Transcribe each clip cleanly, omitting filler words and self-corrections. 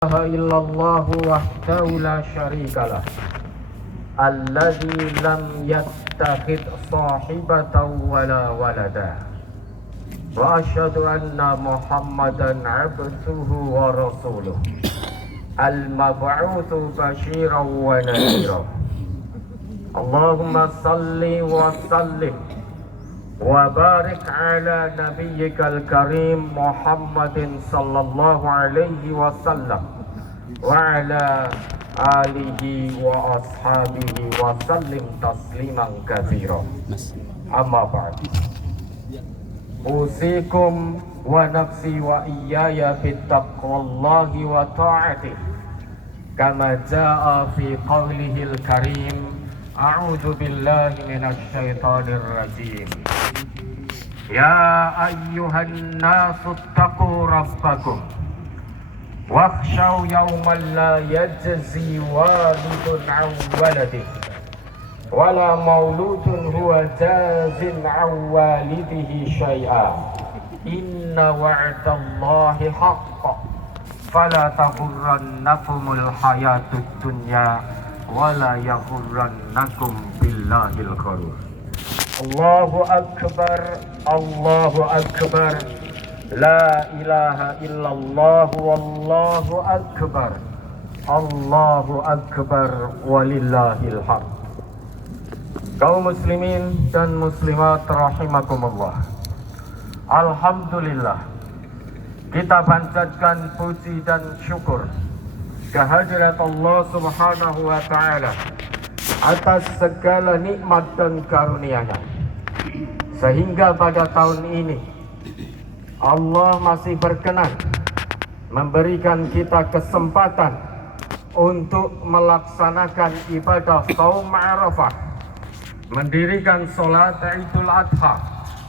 إلا الله وحده لا شريك له الذي لم يتخذ صاحبة ولا ولدا وأشهد أن محمدا عبده ورسوله المبعوث بشيرا ونذيرا اللهم صل وسلم وبارك على نبيك الكريم محمد صلى الله عليه وسلم وعلى آله وأصحابه وسلم تسليما كثيرا أما بعد أوصيكم ونفسي وإياي بتقوى الله وطاعته كما جاء في قوله الكريم أعوذ بالله من الشيطان الرجيم يا أيها الناس اتقوا ربكم واخشوا يوما لا يجزي والد عن ولده ولا مولود هو جاز عن والده شيئا إن وعد الله حق فلا تغرنكم الحياة الدنيا ولا يغرنكم بالله الغرور الله أكبر الله أكبر لا إله إلا الله والله أكبر الله أكبر ولله الحمد. Kaum muslimin dan muslimat rahimakumullah, alhamdulillah kita panjatkan puji dan syukur kehadirat Allah subhanahu wa ta'ala atas segala nikmat dan karunia-Nya, sehingga pada tahun ini Allah masih berkenan memberikan kita kesempatan untuk melaksanakan ibadah Shaum Arafah, mendirikan sholat Idul Adha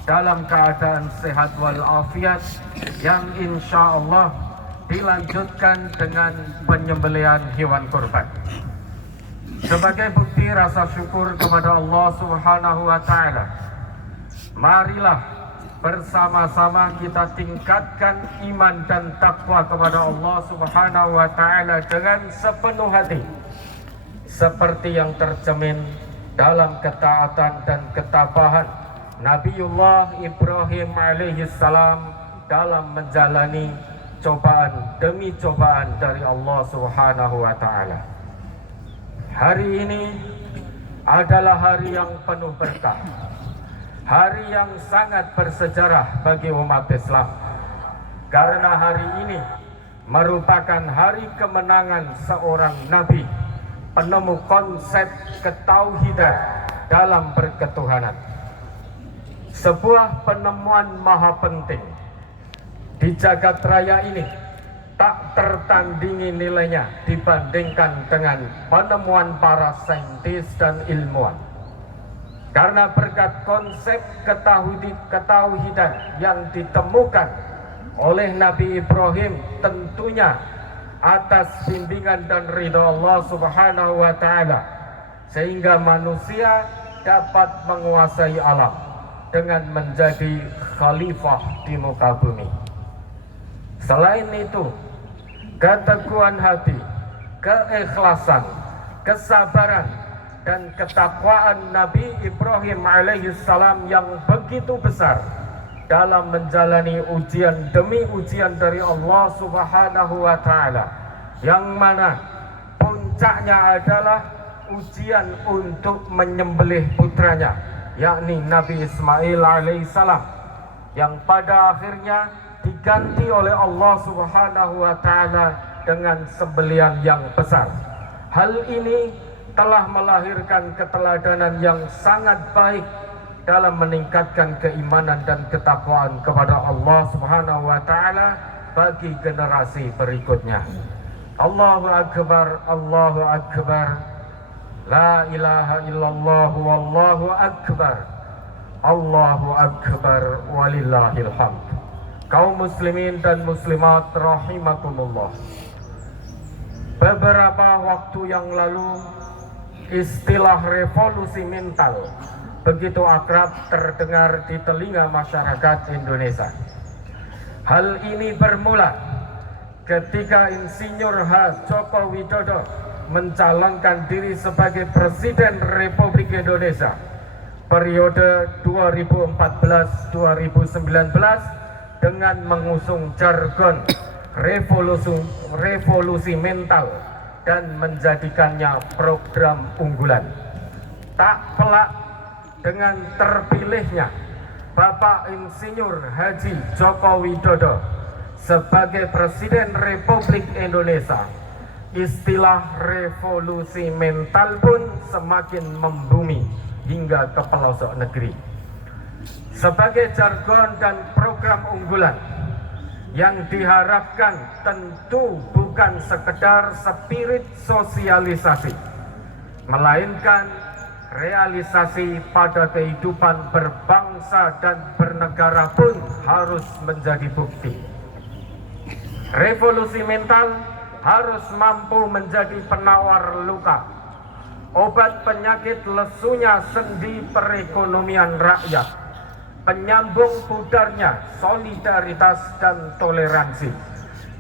dalam keadaan sehat walafiat, yang insya Allah dilanjutkan dengan penyembelihan hewan kurban. Sebagai bukti rasa syukur kepada Allah subhanahu wa ta'ala, marilah bersama-sama kita tingkatkan iman dan takwa kepada Allah subhanahu wa ta'ala dengan sepenuh hati, seperti yang tercemin dalam ketaatan dan ketabahan Nabiullah Ibrahim alaihissalam dalam menjalani cobaan demi cobaan dari Allah subhanahu wa ta'ala. Hari ini adalah hari yang penuh berkah, hari yang sangat bersejarah bagi umat Islam, karena hari ini merupakan hari kemenangan seorang Nabi, penemu konsep ketauhidan dalam berketuhanan. Sebuah penemuan maha penting di jagat raya ini, tak tertandingi nilainya dibandingkan dengan penemuan para saintis dan ilmuwan. Karena berkat konsep ketauhidan yang ditemukan oleh Nabi Ibrahim, tentunya atas bimbingan dan ridha Allah subhanahu wa ta'ala, sehingga manusia dapat menguasai alam dengan menjadi khalifah di muka bumi. Selain itu, keteguhan hati, keikhlasan, kesabaran, dan ketakwaan Nabi Ibrahim alaihissalam yang begitu besar dalam menjalani ujian demi ujian dari Allah subhanahu wa ta'ala, yang mana puncaknya adalah ujian untuk menyembelih putranya, yakni Nabi Ismail alaihissalam, yang pada akhirnya diganti oleh Allah subhanahu wa ta'ala dengan sembelihan yang besar. Hal ini telah melahirkan keteladanan yang sangat baik dalam meningkatkan keimanan dan ketakwaan kepada Allah subhanahu wa ta'ala bagi generasi berikutnya. Allahu akbar, Allahu akbar, la ilaha illallah wallahu akbar, Allahu akbar walillahil hamd. Kaum muslimin dan muslimat rahimakumullah, beberapa waktu yang lalu istilah revolusi mental begitu akrab terdengar di telinga masyarakat Indonesia. Hal ini bermula ketika Insinyur H. Joko Widodo mencalonkan diri sebagai Presiden Republik Indonesia periode 2014-2019 dengan mengusung jargon revolusi mental dan menjadikannya program unggulan. Tak pelak dengan terpilihnya Bapak Insinyur Haji Joko Widodo sebagai Presiden Republik Indonesia, istilah revolusi mental pun semakin membumi hingga ke pelosok negeri. Sebagai jargon dan program unggulan yang diharapkan tentu bukan sekedar spirit sosialisasi, melainkan realisasi pada kehidupan berbangsa dan bernegara pun harus menjadi bukti. Revolusi mental harus mampu menjadi penawar luka, obat penyakit lesunya sendi perekonomian rakyat, penyambung pudarnya solidaritas dan toleransi,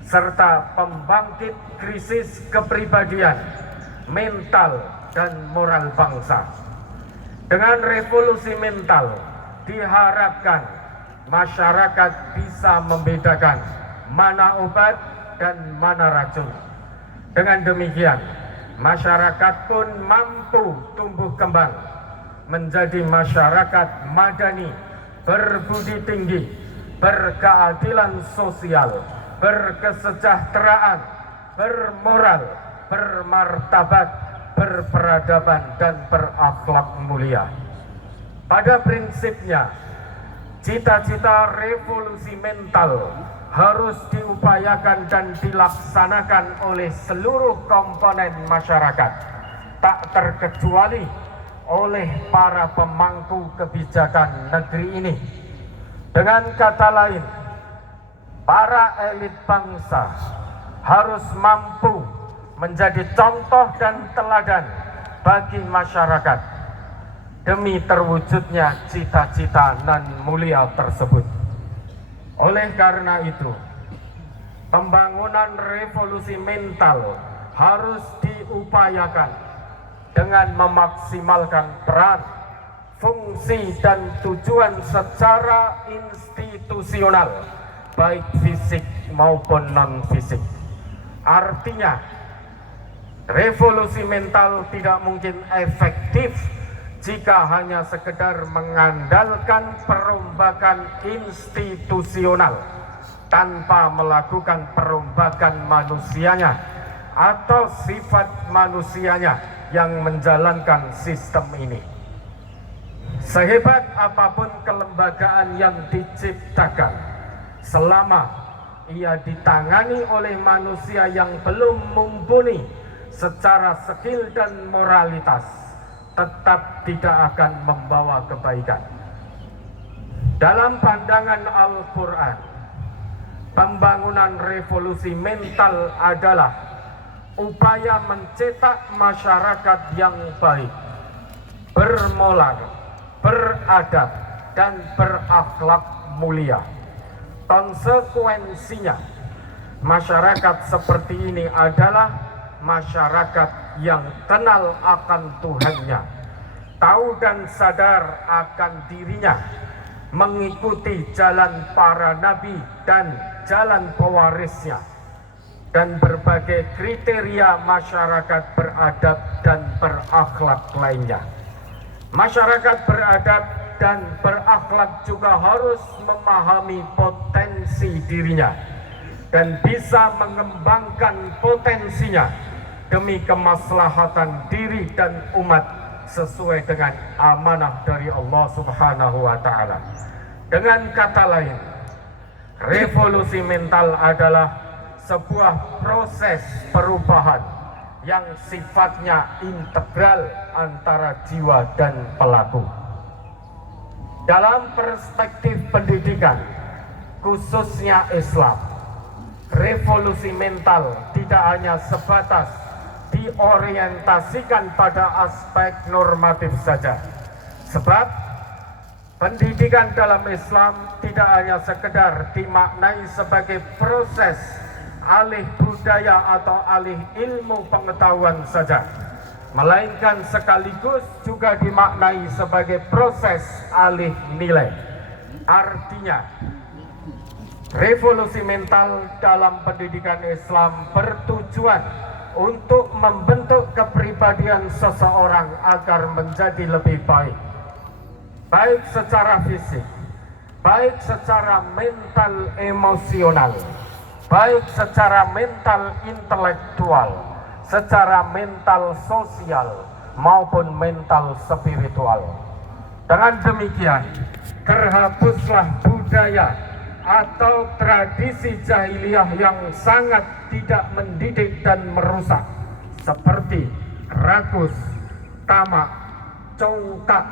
serta pembangkit krisis kepribadian, mental, dan moral bangsa. Dengan revolusi mental diharapkan masyarakat bisa membedakan mana obat dan mana racun. Dengan demikian, masyarakat pun mampu tumbuh kembang menjadi masyarakat madani, berbudi tinggi, berkeadilan sosial, berkesejahteraan, bermoral, bermartabat, berperadaban, dan berakhlak mulia. Pada prinsipnya, cita-cita revolusi mental harus diupayakan dan dilaksanakan oleh seluruh komponen masyarakat, tak terkecuali oleh para pemangku kebijakan negeri ini. Dengan kata lain, para elit bangsa harus mampu menjadi contoh dan teladan bagi masyarakat demi terwujudnya cita-cita nan mulia tersebut. Oleh karena itu, pembangunan revolusi mental harus diupayakan dengan memaksimalkan peran, fungsi, dan tujuan secara institusional, baik fisik maupun non-fisik. Artinya, revolusi mental tidak mungkin efektif jika hanya sekedar mengandalkan perombakan institusional tanpa melakukan perombakan manusianya atau sifat manusianya yang menjalankan sistem ini. Sehebat apapun kelembagaan yang diciptakan, selama ia ditangani oleh manusia yang belum mumpuni secara skill dan moralitas, tetap tidak akan membawa kebaikan. Dalam pandangan Al-Quran, pembangunan revolusi mental adalah upaya mencetak masyarakat yang baik, bermoral, beradab, dan berakhlak mulia. Konsekuensinya, masyarakat seperti ini adalah masyarakat yang kenal akan Tuhannya, tahu dan sadar akan dirinya, mengikuti jalan para nabi dan jalan pewarisnya, dan berbagai kriteria masyarakat beradab dan berakhlak lainnya. Masyarakat beradab dan berakhlak juga harus memahami potensi dirinya dan bisa mengembangkan potensinya demi kemaslahatan diri dan umat sesuai dengan amanah dari Allah Subhanahu wa Ta'ala. Dengan kata lain, revolusi mental adalah sebuah proses perubahan yang sifatnya integral antara jiwa dan pelaku. Dalam perspektif pendidikan, khususnya Islam, revolusi mental tidak hanya sebatas diorientasikan pada aspek normatif saja. Sebab pendidikan dalam Islam tidak hanya sekedar dimaknai sebagai proses alih budaya atau alih ilmu pengetahuan saja, melainkan sekaligus juga dimaknai sebagai proses alih nilai. Artinya, revolusi mental dalam pendidikan Islam bertujuan untuk membentuk kepribadian seseorang agar menjadi lebih baik, baik secara fisik, baik secara mental emosional, baik secara mental intelektual, secara mental sosial maupun mental spiritual. Dengan demikian, terhapuslah budaya atau tradisi jahiliyah yang sangat tidak mendidik dan merusak, seperti rakus, tamak, congkak,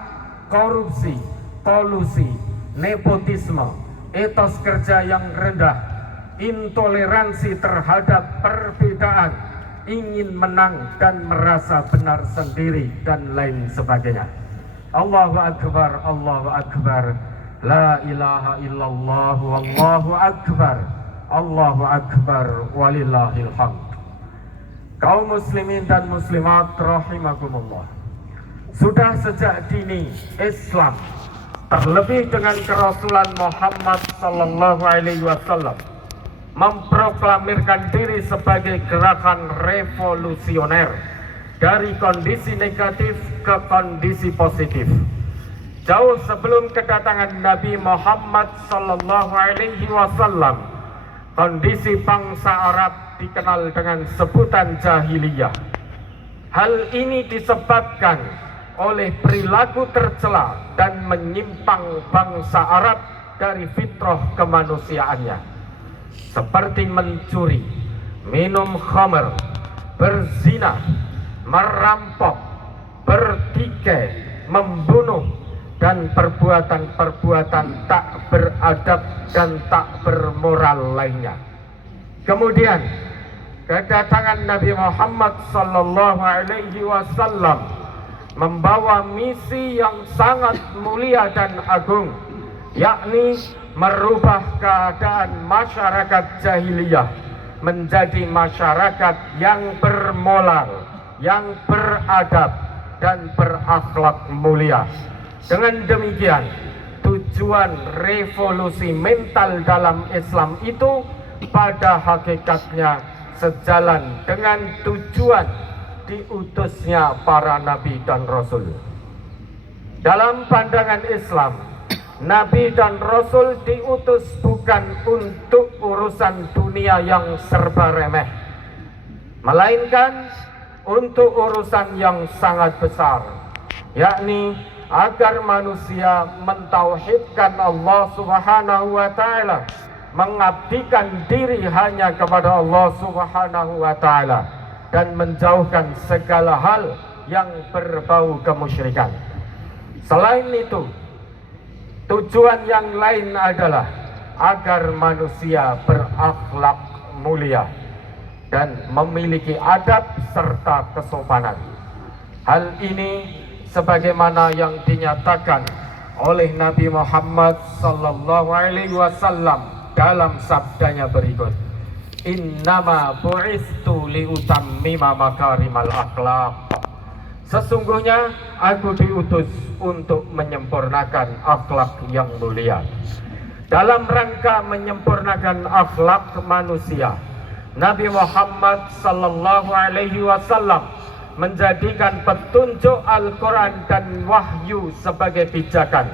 korupsi, kolusi, nepotisme, etos kerja yang rendah, intoleransi terhadap perbedaan, ingin menang dan merasa benar sendiri, dan lain sebagainya. Allahu Akbar, Allahu Akbar, la ilaha illallah, wallahu akbar, Allahu Akbar, walillahil hamd. Kaum muslimin dan muslimat rahimakumullah, sudah sejak dini Islam, terlebih dengan kerasulan Muhammad sallallahu alaihi wasallam, memproklamirkan diri sebagai gerakan revolusioner dari kondisi negatif ke kondisi positif. Jauh sebelum kedatangan Nabi Muhammad sallallahu alaihi wasallam, kondisi bangsa Arab dikenal dengan sebutan jahiliyah. Hal ini disebabkan oleh perilaku tercela dan menyimpang bangsa Arab dari fitrah kemanusiaannya, seperti mencuri, minum khamr, berzina, merampok, bertikai, membunuh, dan perbuatan-perbuatan tak beradab dan tak bermoral lainnya. Kemudian kedatangan Nabi Muhammad sallallahu alaihi wasallam membawa misi yang sangat mulia dan agung, yakni merubah keadaan masyarakat jahiliyah menjadi masyarakat yang bermoral, yang beradab dan berakhlak mulia. Dengan demikian, tujuan revolusi mental dalam Islam itu pada hakikatnya sejalan dengan tujuan diutusnya para nabi dan rasul. Dalam pandangan Islam, nabi dan rasul diutus bukan untuk urusan dunia yang serba remeh, melainkan untuk urusan yang sangat besar, yakni agar manusia mentauhidkan Allah Subhanahu wa taala, mengabdikan diri hanya kepada Allah Subhanahu wa taala, dan menjauhkan segala hal yang berbau kemusyrikan. Selain itu, tujuan yang lain adalah agar manusia berakhlak mulia dan memiliki adab serta kesopanan. Hal ini sebagaimana yang dinyatakan oleh Nabi Muhammad sallallahu alaihi wasallam dalam sabdanya berikut, innama bu'istu liutammima makarimal akhlaq. Sesungguhnya aku diutus untuk menyempurnakan akhlak yang mulia. Dalam rangka menyempurnakan akhlak manusia, Nabi Muhammad sallallahu alaihi wasallam menjadikan petunjuk Al-Quran dan wahyu sebagai pijakan.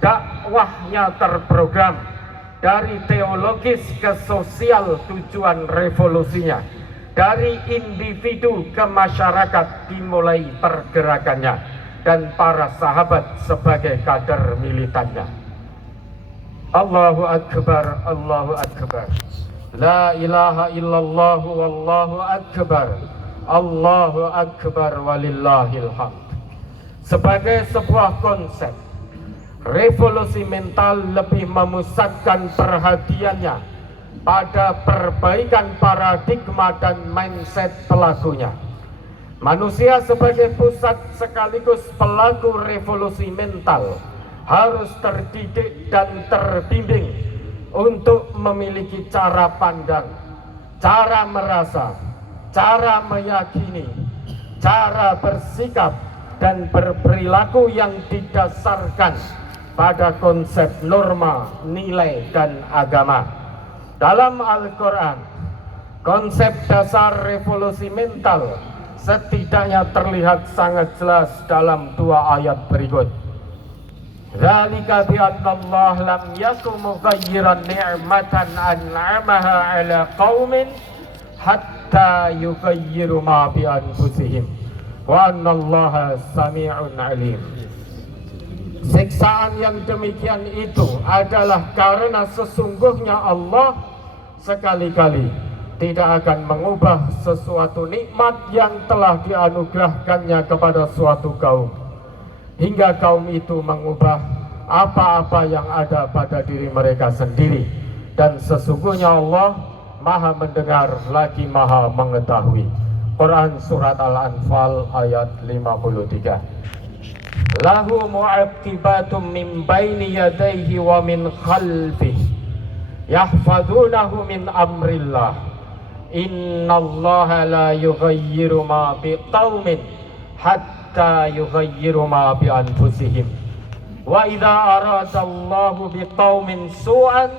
Dakwahnya terprogram dari teologis ke sosial, tujuan revolusinya dari individu ke masyarakat dimulai pergerakannya, dan para sahabat sebagai kader militannya. Allahu Akbar, Allahu Akbar, la ilaha illallah, wallahu akbar, Allahu Akbar, walillahil hamd. Sebagai sebuah konsep, revolusi mental lebih memusatkan perhatiannya pada perbaikan paradigma dan mindset pelakunya. Manusia sebagai pusat sekaligus pelaku revolusi mental harus terdidik dan terbimbing untuk memiliki cara pandang, cara merasa, cara meyakini, cara bersikap dan berperilaku yang didasarkan pada konsep norma, nilai, dan agama. Dalam Al-Quran, konsep dasar revolusi mental setidaknya terlihat sangat jelas dalam 2 ayat berikut. Dzalika bi anna Allah lam yakum mughayyiran ni'matan an'amaha 'ala qaumin hatta yughayyiru ma bi anfusihim wa anna Allaha sami'un 'alim. Siksaan yang demikian itu adalah karena sesungguhnya Allah sekali-kali tidak akan mengubah sesuatu nikmat yang telah dianugerahkannya kepada suatu kaum hingga kaum itu mengubah apa-apa yang ada pada diri mereka sendiri, dan sesungguhnya Allah Maha mendengar lagi Maha mengetahui. Quran Surat Al-Anfal ayat 53. Lahu mu'aqibatum min baini yadayhi wa min khalfihi yahfadunahu min amrillah innallaha la yughayyiru ma biqaumin hatta yughayyiru ma bi anfusihim wa idza aradallahu biqaumin su'an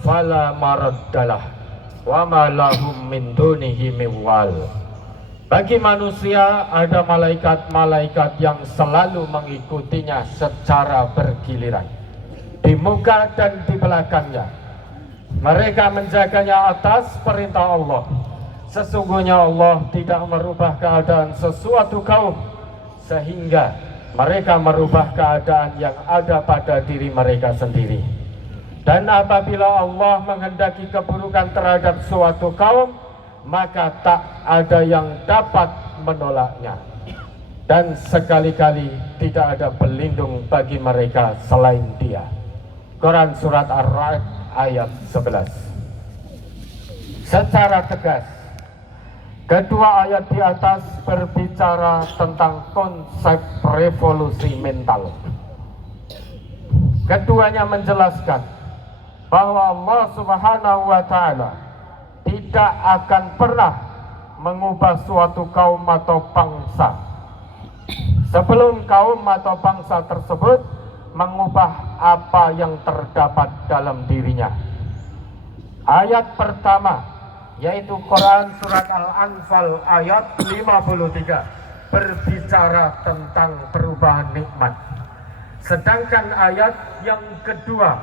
fala maraddalah wa ma lahum min dunihi min wal. Bagi manusia ada malaikat-malaikat yang selalu mengikutinya secara bergiliran di muka dan di belakangnya. Mereka menjaganya atas perintah Allah. Sesungguhnya Allah tidak merubah keadaan sesuatu kaum sehingga mereka merubah keadaan yang ada pada diri mereka sendiri. Dan apabila Allah menghendaki keburukan terhadap suatu kaum, maka tak ada yang dapat menolaknya. Dan sekali-kali tidak ada pelindung bagi mereka selain Dia. Quran Surat Ar-Ra'd ayat 11. Secara tegas, kedua ayat di atas berbicara tentang konsep revolusi mental. Keduanya menjelaskan bahwa Allah Subhanahu wa Ta'ala tidak akan pernah mengubah suatu kaum atau bangsa sebelum kaum atau bangsa tersebut mengubah apa yang terdapat dalam dirinya. Ayat pertama, yaitu Quran Surat Al-Anfal ayat 53, berbicara tentang perubahan nikmat. Sedangkan ayat yang kedua,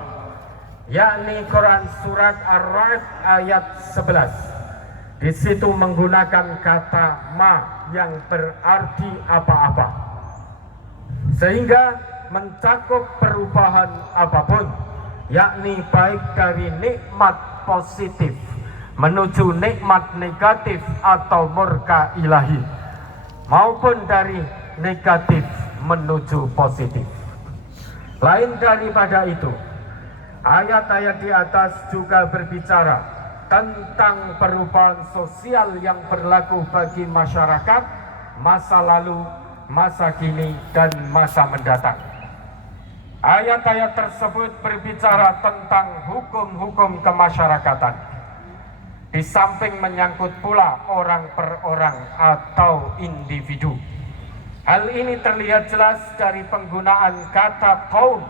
yakni Quran Surat Ar-Ra'd ayat 11, di situ menggunakan kata ma yang berarti apa-apa, sehingga mencakup perubahan apapun, yakni baik dari nikmat positif menuju nikmat negatif atau murka ilahi, maupun dari negatif menuju positif. Lain daripada itu, ayat-ayat di atas juga berbicara tentang perubahan sosial yang berlaku bagi masyarakat masa lalu, masa kini, dan masa mendatang. Ayat-ayat tersebut berbicara tentang hukum-hukum kemasyarakatan, di samping menyangkut pula orang per orang atau individu. Hal ini terlihat jelas dari penggunaan kata kaum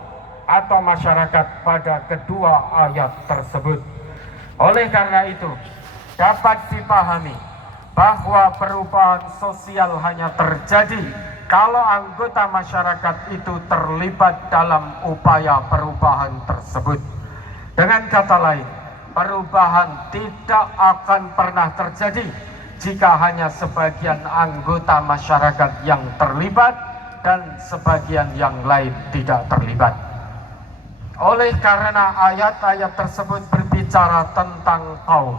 atau masyarakat pada kedua ayat tersebut. Oleh karena itu, dapat dipahami bahwa perubahan sosial hanya terjadi kalau anggota masyarakat itu terlibat dalam upaya perubahan tersebut. Dengan kata lain, perubahan tidak akan pernah terjadi jika hanya sebagian anggota masyarakat yang terlibat dan sebagian yang lain tidak terlibat. Oleh karena ayat-ayat tersebut berbicara tentang kaum,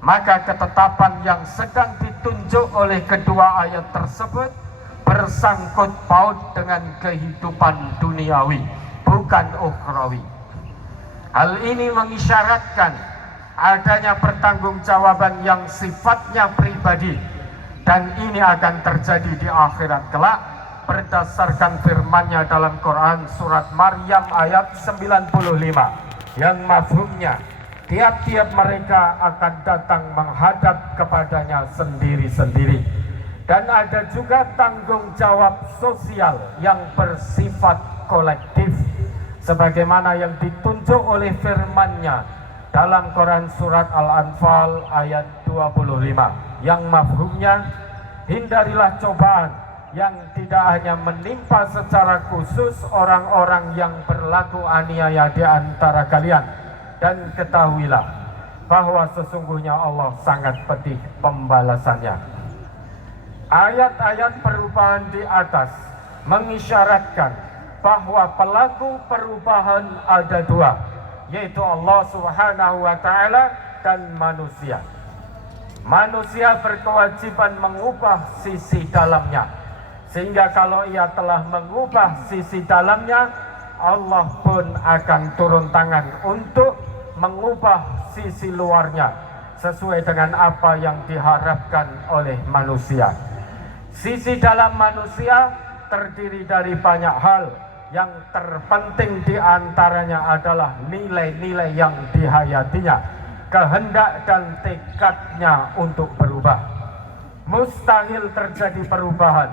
maka ketetapan yang sedang ditunjuk oleh kedua ayat tersebut bersangkut paut dengan kehidupan duniawi, bukan ukhrawi. Hal ini mengisyaratkan adanya pertanggungjawaban yang sifatnya pribadi, dan ini akan terjadi di akhirat kelak berdasarkan firman-Nya dalam Quran Surat Maryam ayat 95 yang mafhumnya tiap-tiap mereka akan datang menghadap kepadanya sendiri-sendiri. Dan ada juga tanggung jawab sosial yang bersifat kolektif, sebagaimana yang ditunjuk oleh firman-Nya dalam Quran surat Al-Anfal ayat 25, yang mafhumnya, hindarilah cobaan yang tidak hanya menimpa secara khusus orang-orang yang berlaku aniaya di antara kalian, dan ketahuilah bahwa sesungguhnya Allah sangat pedih pembalasannya. Ayat-ayat perubahan di atas mengisyaratkan bahwa pelaku perubahan ada dua, yaitu Allah Subhanahu wa Ta'ala dan manusia. Manusia berkewajiban mengubah sisi dalamnya, sehingga kalau ia telah mengubah sisi dalamnya, Allah pun akan turun tangan untuk mengubah sisi luarnya sesuai dengan apa yang diharapkan oleh manusia. Sisi dalam manusia terdiri dari banyak hal, yang terpenting di antaranya adalah nilai-nilai yang dihayatinya, kehendak dan tekadnya untuk berubah. Mustahil terjadi perubahan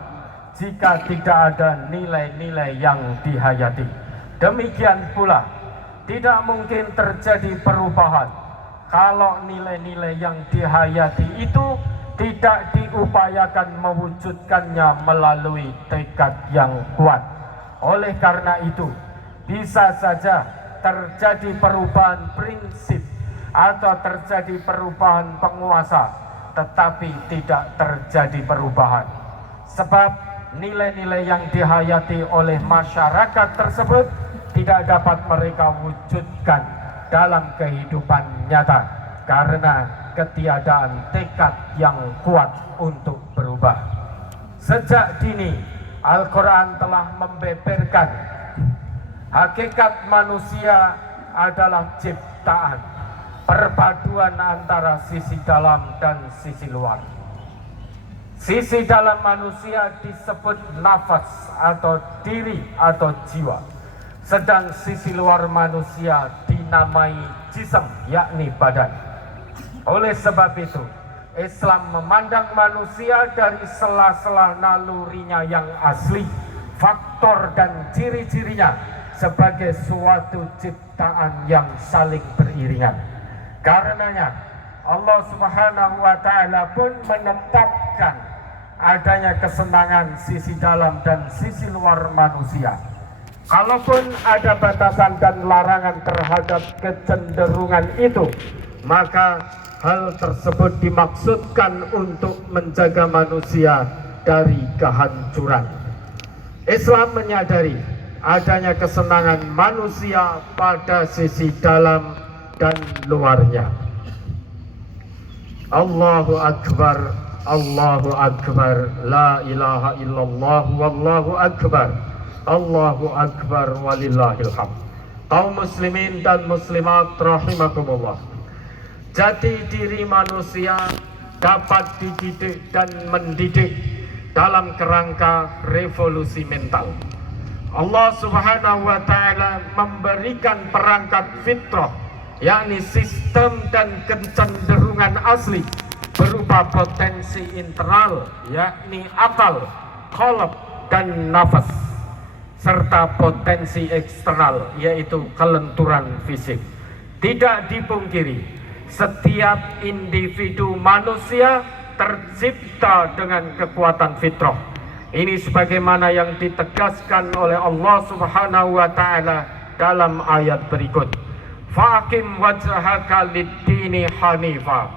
jika tidak ada nilai-nilai yang dihayati. Demikian pula tidak mungkin terjadi perubahan kalau nilai-nilai yang dihayati itu tidak diupayakan mewujudkannya melalui tekad yang kuat. Oleh karena itu, bisa saja terjadi perubahan prinsip atau terjadi perubahan penguasa, tetapi tidak terjadi perubahan. Sebab nilai-nilai yang dihayati oleh masyarakat tersebut tidak dapat mereka wujudkan dalam kehidupan nyata karena ketiadaan tekad yang kuat untuk berubah. Sejak dini Al-Quran telah membeberkan hakikat manusia adalah ciptaan, perpaduan antara sisi dalam dan sisi luar. Sisi dalam manusia disebut nafas atau diri atau jiwa, sedang sisi luar manusia dinamai jism, yakni badan. Oleh sebab itu, Islam memandang manusia dari sela-sela nalurinya yang asli, faktor dan ciri-cirinya sebagai suatu ciptaan yang saling beriringan. Karenanya Allah Subhanahu wa Ta'ala pun menetapkan adanya kesenangan sisi dalam dan sisi luar manusia. Kalaupun ada batasan dan larangan terhadap kecenderungan itu, maka hal tersebut dimaksudkan untuk menjaga manusia dari kehancuran. Islam menyadari adanya kesenangan manusia pada sisi dalam dan luarnya. Allahu Akbar, Allahu Akbar, la ilaha illallah, wallahu akbar, Allahu Akbar, walillahil hamd. Kaum muslimin dan muslimat rahimakumullah, jati diri manusia dapat dididik dan mendidik dalam kerangka revolusi mental. Allah Subhanahu wa Ta'ala memberikan perangkat fitrah, yakni sistem dan kecenderungan asli berupa potensi internal, yakni akal, qalb dan nafas, serta potensi eksternal, yaitu kelenturan fisik. Tidak dipungkiri, setiap individu manusia tercipta dengan kekuatan fitrah. Ini sebagaimana yang ditegaskan oleh Allah Subhanahu wa Ta'ala dalam ayat berikut. Faqim wajhaka lid-dini hanifa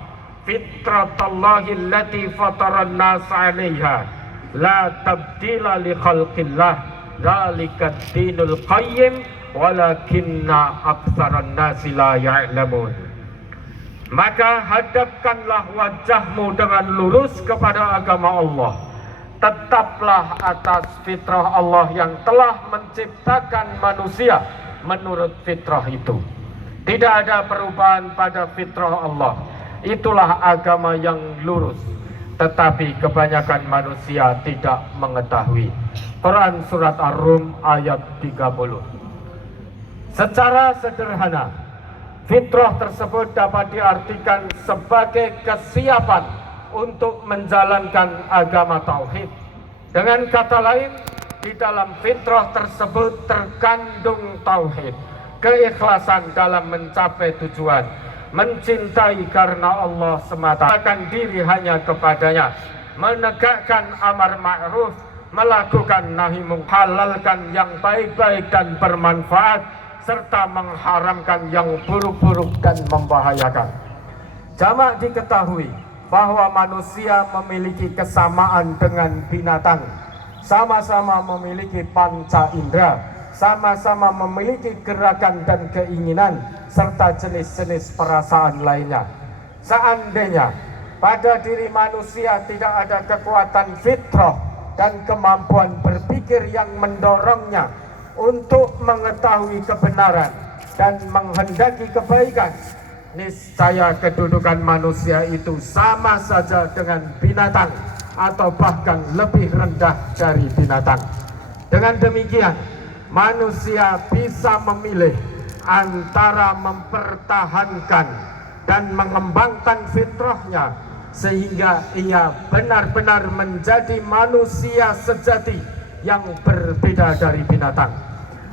fitratallahi allati fataran nas 'alaiha la tabdila li khalqillah dzalika ad-dinul qayyim walakinna aktsaran nasi la ya'lamun. Maka hadapkanlah wajahmu dengan lurus kepada agama Allah. Tetaplah atas fitrah Allah yang telah menciptakan manusia menurut fitrah itu. Tidak ada perubahan pada fitrah Allah. Itulah agama yang lurus. Tetapi kebanyakan manusia tidak mengetahui. Quran surat Ar-Rum ayat 30. Secara sederhana, Fitrah tersebut dapat diartikan sebagai kesiapan untuk menjalankan agama tauhid. Dengan kata lain, di dalam fitrah tersebut terkandung tauhid, keikhlasan dalam mencapai tujuan, mencintai karena Allah semata, akan diri hanya kepadanya, menegakkan amar ma'ruf, melakukan nahi munkar, halalkan yang baik-baik dan bermanfaat, serta mengharamkan yang buruk-buruk dan membahayakan. Jamak diketahui bahwa manusia memiliki kesamaan dengan binatang, sama-sama memiliki panca indera, sama-sama memiliki gerakan dan keinginan, serta jenis-jenis perasaan lainnya. Seandainya pada diri manusia tidak ada kekuatan fitrah dan kemampuan berpikir yang mendorongnya untuk mengetahui kebenaran dan menghendaki kebaikan, niscaya kedudukan manusia itu sama saja dengan binatang atau bahkan lebih rendah dari binatang. Dengan demikian, manusia bisa memilih antara mempertahankan dan mengembangkan fitrahnya sehingga ia benar-benar menjadi manusia sejati yang berbeda dari binatang,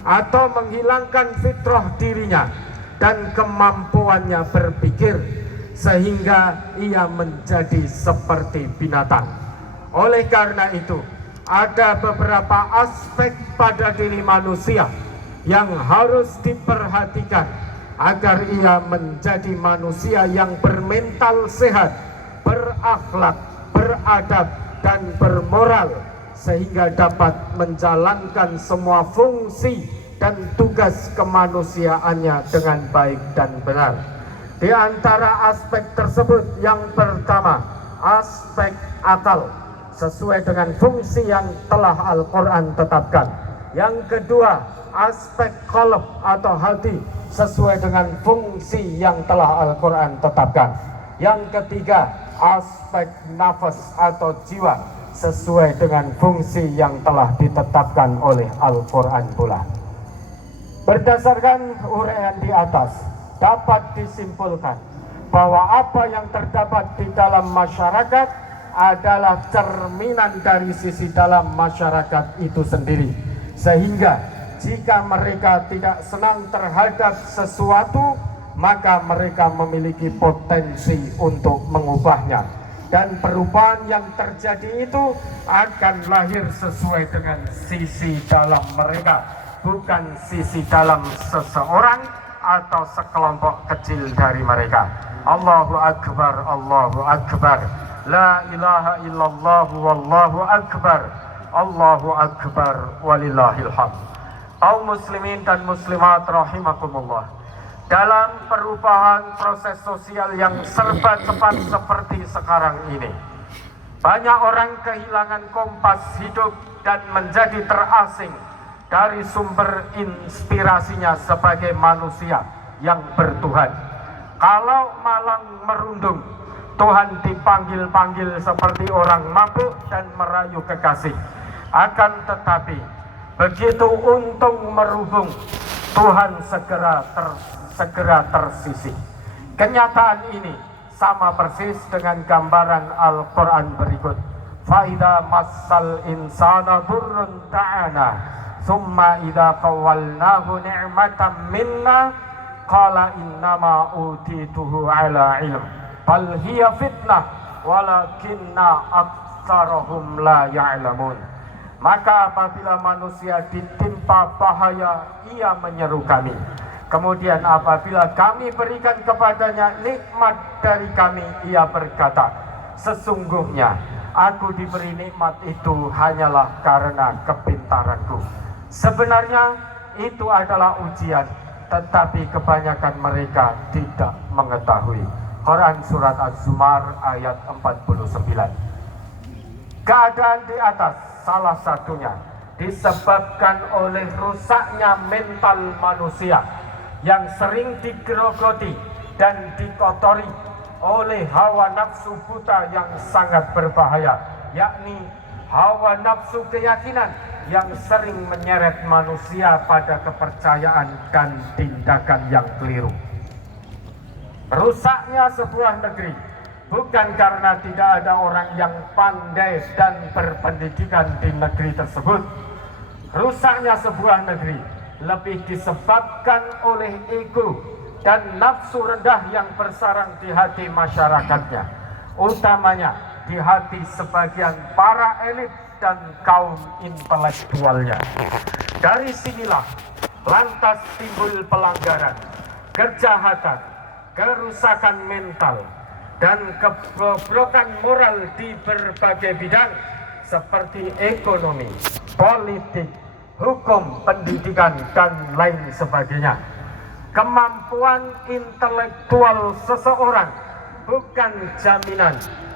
atau menghilangkan fitrah dirinya dan kemampuannya berpikir sehingga ia menjadi seperti binatang. Oleh karena itu, ada beberapa aspek pada diri manusia yang harus diperhatikan agar ia menjadi manusia yang bermental sehat, berakhlak, beradab, dan bermoral, sehingga dapat menjalankan semua fungsi dan tugas kemanusiaannya dengan baik dan benar. Di antara aspek tersebut, yang pertama, aspek akal sesuai dengan fungsi yang telah Al-Quran tetapkan. Yang kedua, aspek qalb atau hati sesuai dengan fungsi yang telah Al-Quran tetapkan. Yang ketiga, aspek nafas atau jiwa sesuai dengan fungsi yang telah ditetapkan oleh Al-Quran pula. Berdasarkan uraian di atas, dapat disimpulkan bahwa apa yang terdapat di dalam masyarakat adalah cerminan dari sisi dalam masyarakat itu sendiri. Sehingga jika mereka tidak senang terhadap sesuatu, maka mereka memiliki potensi untuk mengubahnya. Dan perubahan yang terjadi itu akan lahir sesuai dengan sisi dalam mereka, bukan sisi dalam seseorang atau sekelompok kecil dari mereka. Allahu Akbar, Allahu Akbar, la ilaha illallah, wallahu akbar, Allahu Akbar, walillahil hamd. Kaum muslimin dan muslimat rahimakumullah, dalam perubahan proses sosial yang serba cepat seperti sekarang ini, banyak orang kehilangan kompas hidup dan menjadi terasing dari sumber inspirasinya sebagai manusia yang bertuhan. Kalau malang merundung, Tuhan dipanggil-panggil seperti orang mabuk dan merayu kekasih. Akan tetapi, begitu untung merubung, Tuhan segera tersisih. Kenyataan ini sama persis dengan gambaran Al-Quran berikut. Faida massal insana burrun ta'ana, summa idha qawalnahu ni'matan minna, qala innama utituhu ala ilm, bal hiya fitnah, walakinna aktsarahum la ya'lamun. Maka apabila manusia ditimpa bahaya, ia menyeru kami. Kemudian apabila kami berikan kepadanya nikmat dari kami, ia berkata, sesungguhnya aku diberi nikmat itu hanyalah karena kepintaranku. Sebenarnya itu adalah ujian, tetapi kebanyakan mereka tidak mengetahui. Quran Surat Az-Zumar ayat 49. Keadaan di atas salah satunya disebabkan oleh rusaknya mental manusia yang sering digerogoti dan dikotori oleh hawa nafsu buta yang sangat berbahaya, yakni hawa nafsu keyakinan yang sering menyeret manusia pada kepercayaan dan tindakan yang keliru. Rusaknya sebuah negeri bukan karena tidak ada orang yang pandai dan berpendidikan di negeri tersebut. Rusaknya sebuah negeri lebih disebabkan oleh ego dan nafsu rendah yang bersarang di hati masyarakatnya, utamanya di hati sebagian para elit dan kaum intelektualnya. Dari sinilah lantas timbul pelanggaran, kejahatan, kerusakan mental, dan kebobrokan moral di berbagai bidang seperti ekonomi, politik, hukum, pendidikan, dan lain sebagainya. Kemampuan intelektual seseorang bukan jaminan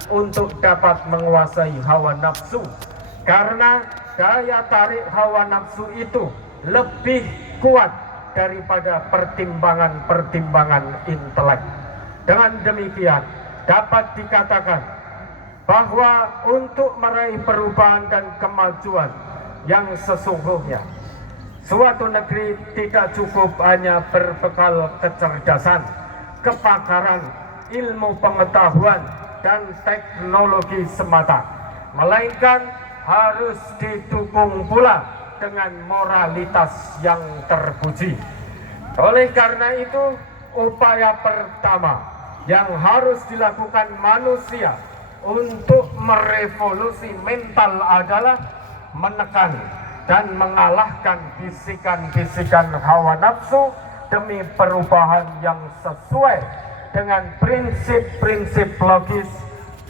untuk dapat menguasai hawa nafsu, karena daya tarik hawa nafsu itu lebih kuat daripada pertimbangan-pertimbangan intelek. Dengan demikian dapat dikatakan bahwa untuk meraih perubahan dan kemajuan yang sesungguhnya, suatu negeri tidak cukup hanya berbekal kecerdasan, kepakaran, ilmu pengetahuan, dan teknologi semata, melainkan harus didukung pula dengan moralitas yang terpuji. Oleh karena itu, upaya pertama yang harus dilakukan manusia untuk merevolusi mental adalah menekan dan mengalahkan bisikan-bisikan hawa nafsu demi perubahan yang sesuai dengan prinsip-prinsip logis,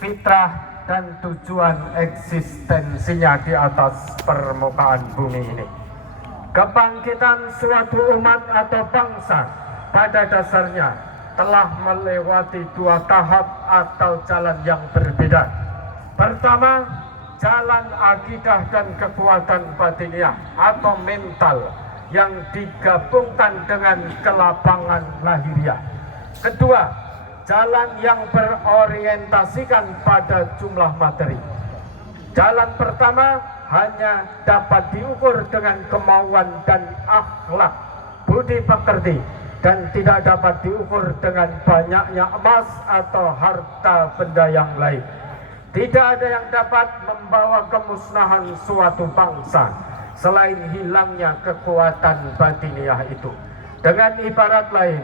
fitrah, dan tujuan eksistensinya di atas permukaan bumi ini. Kebangkitan suatu umat atau bangsa pada dasarnya telah melewati dua tahap atau jalan yang berbeda. Pertama, jalan akidah dan kekuatan batiniah atau mental yang digabungkan dengan kelapangan lahiriah. Kedua, jalan yang berorientasikan pada jumlah materi. Jalan pertama hanya dapat diukur dengan kemauan dan akhlak, budi pekerti, dan tidak dapat diukur dengan banyaknya emas atau harta benda yang lain. Tidak ada yang dapat membawa kemusnahan suatu bangsa selain hilangnya kekuatan batiniah itu. Dengan ibarat lain,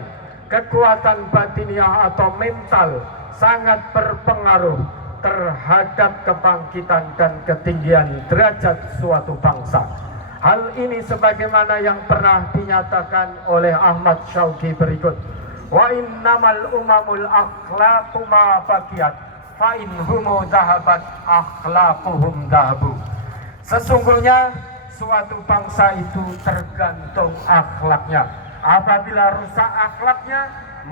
kekuatan batiniah atau mental sangat berpengaruh terhadap kebangkitan dan ketinggian derajat suatu bangsa. Hal ini sebagaimana yang pernah dinyatakan oleh Ahmad Syauqi berikut: wa innamal umamul akhlaqu ma baqiyat fa in humu dhahabat akhlaquhum dhahabu. Sesungguhnya suatu bangsa itu tergantung akhlaknya. Apabila rusak akhlaknya,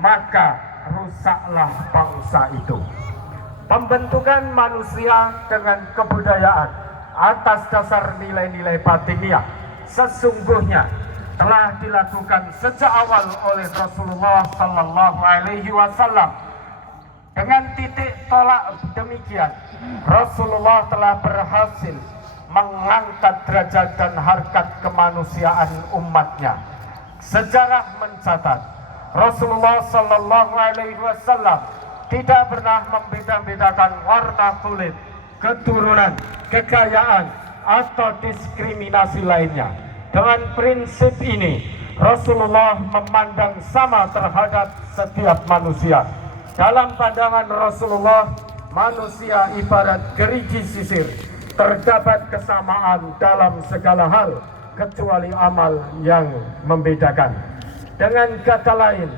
maka rusaklah bangsa itu. Pembentukan manusia dengan kebudayaan atas dasar nilai-nilai batiniah sesungguhnya telah dilakukan sejak awal oleh Rasulullah Sallallahu Alaihi Wasallam. Dengan titik tolak demikian, Rasulullah telah berhasil mengangkat derajat dan harkat kemanusiaan umatnya. Sejarah mencatat Rasulullah Sallallahu Alaihi Wasallam tidak pernah membeda-bedakan warna kulit, keturunan, kekayaan, atau diskriminasi lainnya. Dengan prinsip ini, Rasulullah memandang sama terhadap setiap manusia. Dalam pandangan Rasulullah, manusia ibarat gerigi sisir, terdapat kesamaan dalam segala hal kecuali amal yang membedakan. Dengan kata lain,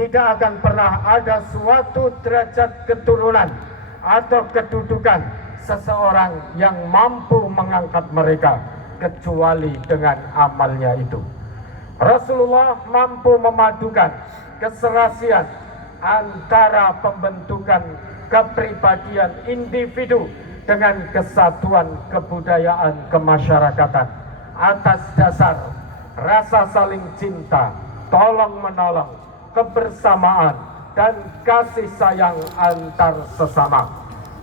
tidak akan pernah ada suatu derajat keturunan atau kedudukan seseorang yang mampu mengangkat mereka kecuali dengan amalnya itu. Rasulullah mampu memadukan keserasian antara pembentukan kepribadian individu dengan kesatuan kebudayaan kemasyarakatan atas dasar rasa saling cinta, tolong menolong, kebersamaan, dan kasih sayang antar sesama.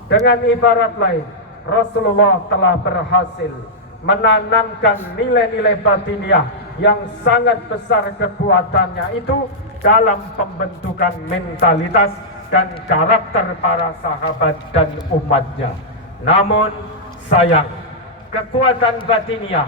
Dengan ibarat lain, Rasulullah telah berhasil menanamkan nilai-nilai batiniah yang sangat besar kekuatannya itu dalam pembentukan mentalitas dan karakter para sahabat dan umatnya. Namun sayang, kekuatan batiniah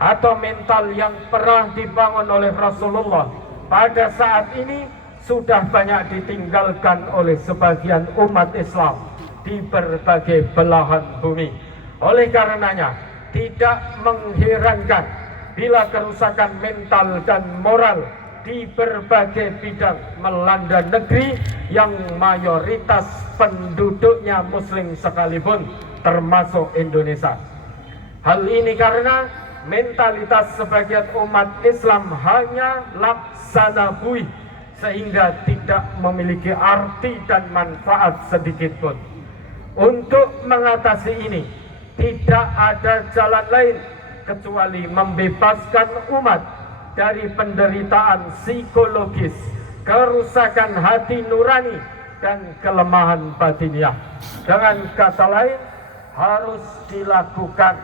atau mental yang pernah dibangun oleh Rasulullah pada saat ini sudah banyak ditinggalkan oleh sebagian umat Islam di berbagai belahan bumi. Oleh karenanya, tidak mengherankan bila kerusakan mental dan moral di berbagai bidang melanda negeri yang mayoritas penduduknya muslim sekalipun, termasuk Indonesia. Hal ini karena mentalitas sebagian umat Islam hanya laksana buih, sehingga tidak memiliki arti dan manfaat sedikit pun. Untuk mengatasi ini, tidak ada jalan lain kecuali membebaskan umat dari penderitaan psikologis, kerusakan hati nurani, dan kelemahan batiniah. Dengan kata lain, harus dilakukan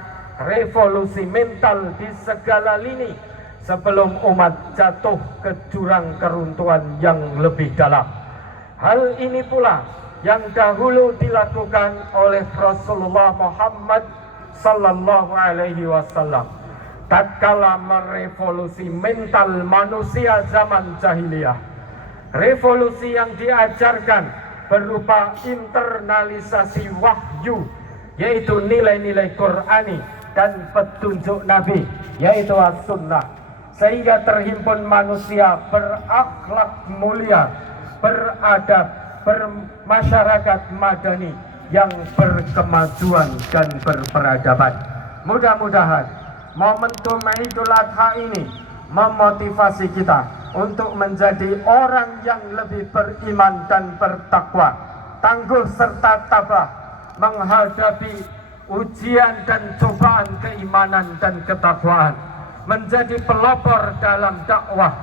revolusi mental di segala lini sebelum umat jatuh ke jurang keruntuhan yang lebih dalam. Hal ini pula yang dahulu dilakukan oleh Rasulullah Muhammad sallallahu alaihi wasallam tatkala merevolusi mental manusia zaman jahiliyah. Revolusi yang diajarkan berupa internalisasi wahyu, yaitu nilai-nilai Qur'ani dan petunjuk Nabi, yaitu as-sunnah, sehingga terhimpun manusia berakhlak mulia, beradab, bermasyarakat madani yang berkemajuan dan berperadaban. Mudah-mudahan momentum Idul Adha ini memotivasi kita untuk menjadi orang yang lebih beriman dan bertakwa, tangguh serta tabah menghadapi ujian dan cobaan keimanan dan ketakwaan, menjadi pelopor dalam dakwah,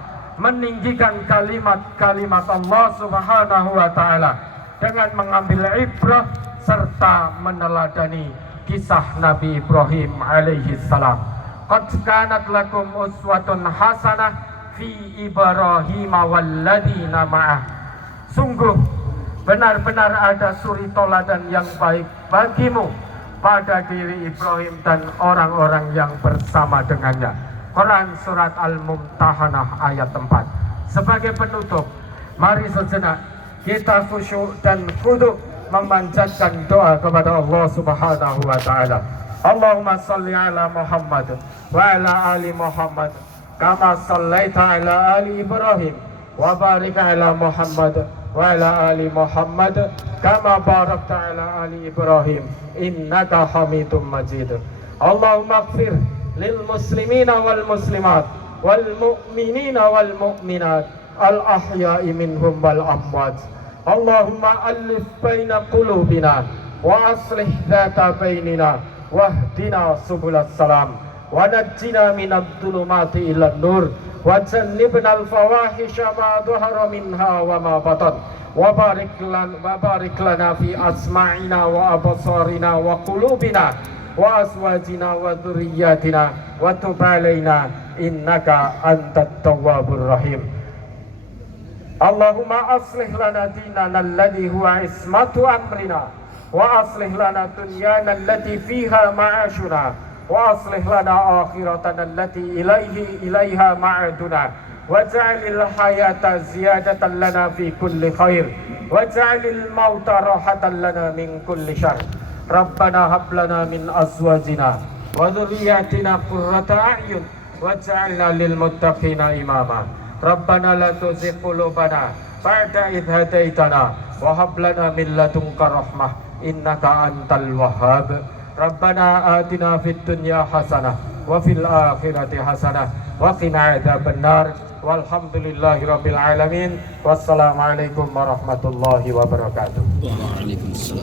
meninggikan kalimat-kalimat Allah Subhanahu wa Ta'ala dengan mengambil ibrah serta meneladani kisah Nabi Ibrahim alaihi salam. Qad kanat lakum uswatun hasanah fi Ibrahim walladzina ma'ah. Sungguh benar-benar ada suri toladan yang baik bagimu pada diri Ibrahim dan orang-orang yang bersama dengannya. Quran surat Al-Mumtahanah ayat 4. Sebagai penutup, mari sejenak kita khusyuk dan khudu memanjatkan doa kepada Allah Subhanahu wa Ta'ala. Allahumma salli ala Muhammad wa ala ali Muhammad kama sallaita ala ali Ibrahim wa barik ala Muhammad wa ala ali Muhammad kama barakta ala ali Ibrahim innaka Hamidum Majid. Allahumma ighfir lil muslimina wal muslimat wal mu'minina wal mu'minat al ahya'i minhum wal amwat. Allahumma alif baina qulubina wa aslih dhata bainina wahdina subulas salam wa najjina minadh dhulumati ilan nur wa jannibna al fawahisha ma dhahara minha wa ma batan wa barik lana fi asma'ina wa absarina wa qulubina wa azwajina wa dhurriyyatina wa tub alaina innaka antat tawwabur rahim. Allahumma aslih lana dinana alladhi huwa ismatu amrina wa aslih lana dunyana allati fiha ma'ashuna wa aslih lana akhiratana allati ilaiha ma'aduna waj'alil hayata ziyadatan lana fi kulli khair waj'alil mauta rahatan lana min kulli syarr. Rabbana hab lana min azwajina wa dhurriyyatina qurrata a'yun waj'alna lil muttaqina imama. Rabbana la tuzigh qulubana ba'da idh hadaitana wa hab lana min ladunka rahmah innaka antal wahhab. Rabbana atina fid dunya hasanah wa fil akhirati hasanah wa qina adzabannar. Walhamdulillahi rabbil alamin. Wassalamualaikum warahmatullahi wabarakatuh. Waalaikumsalam.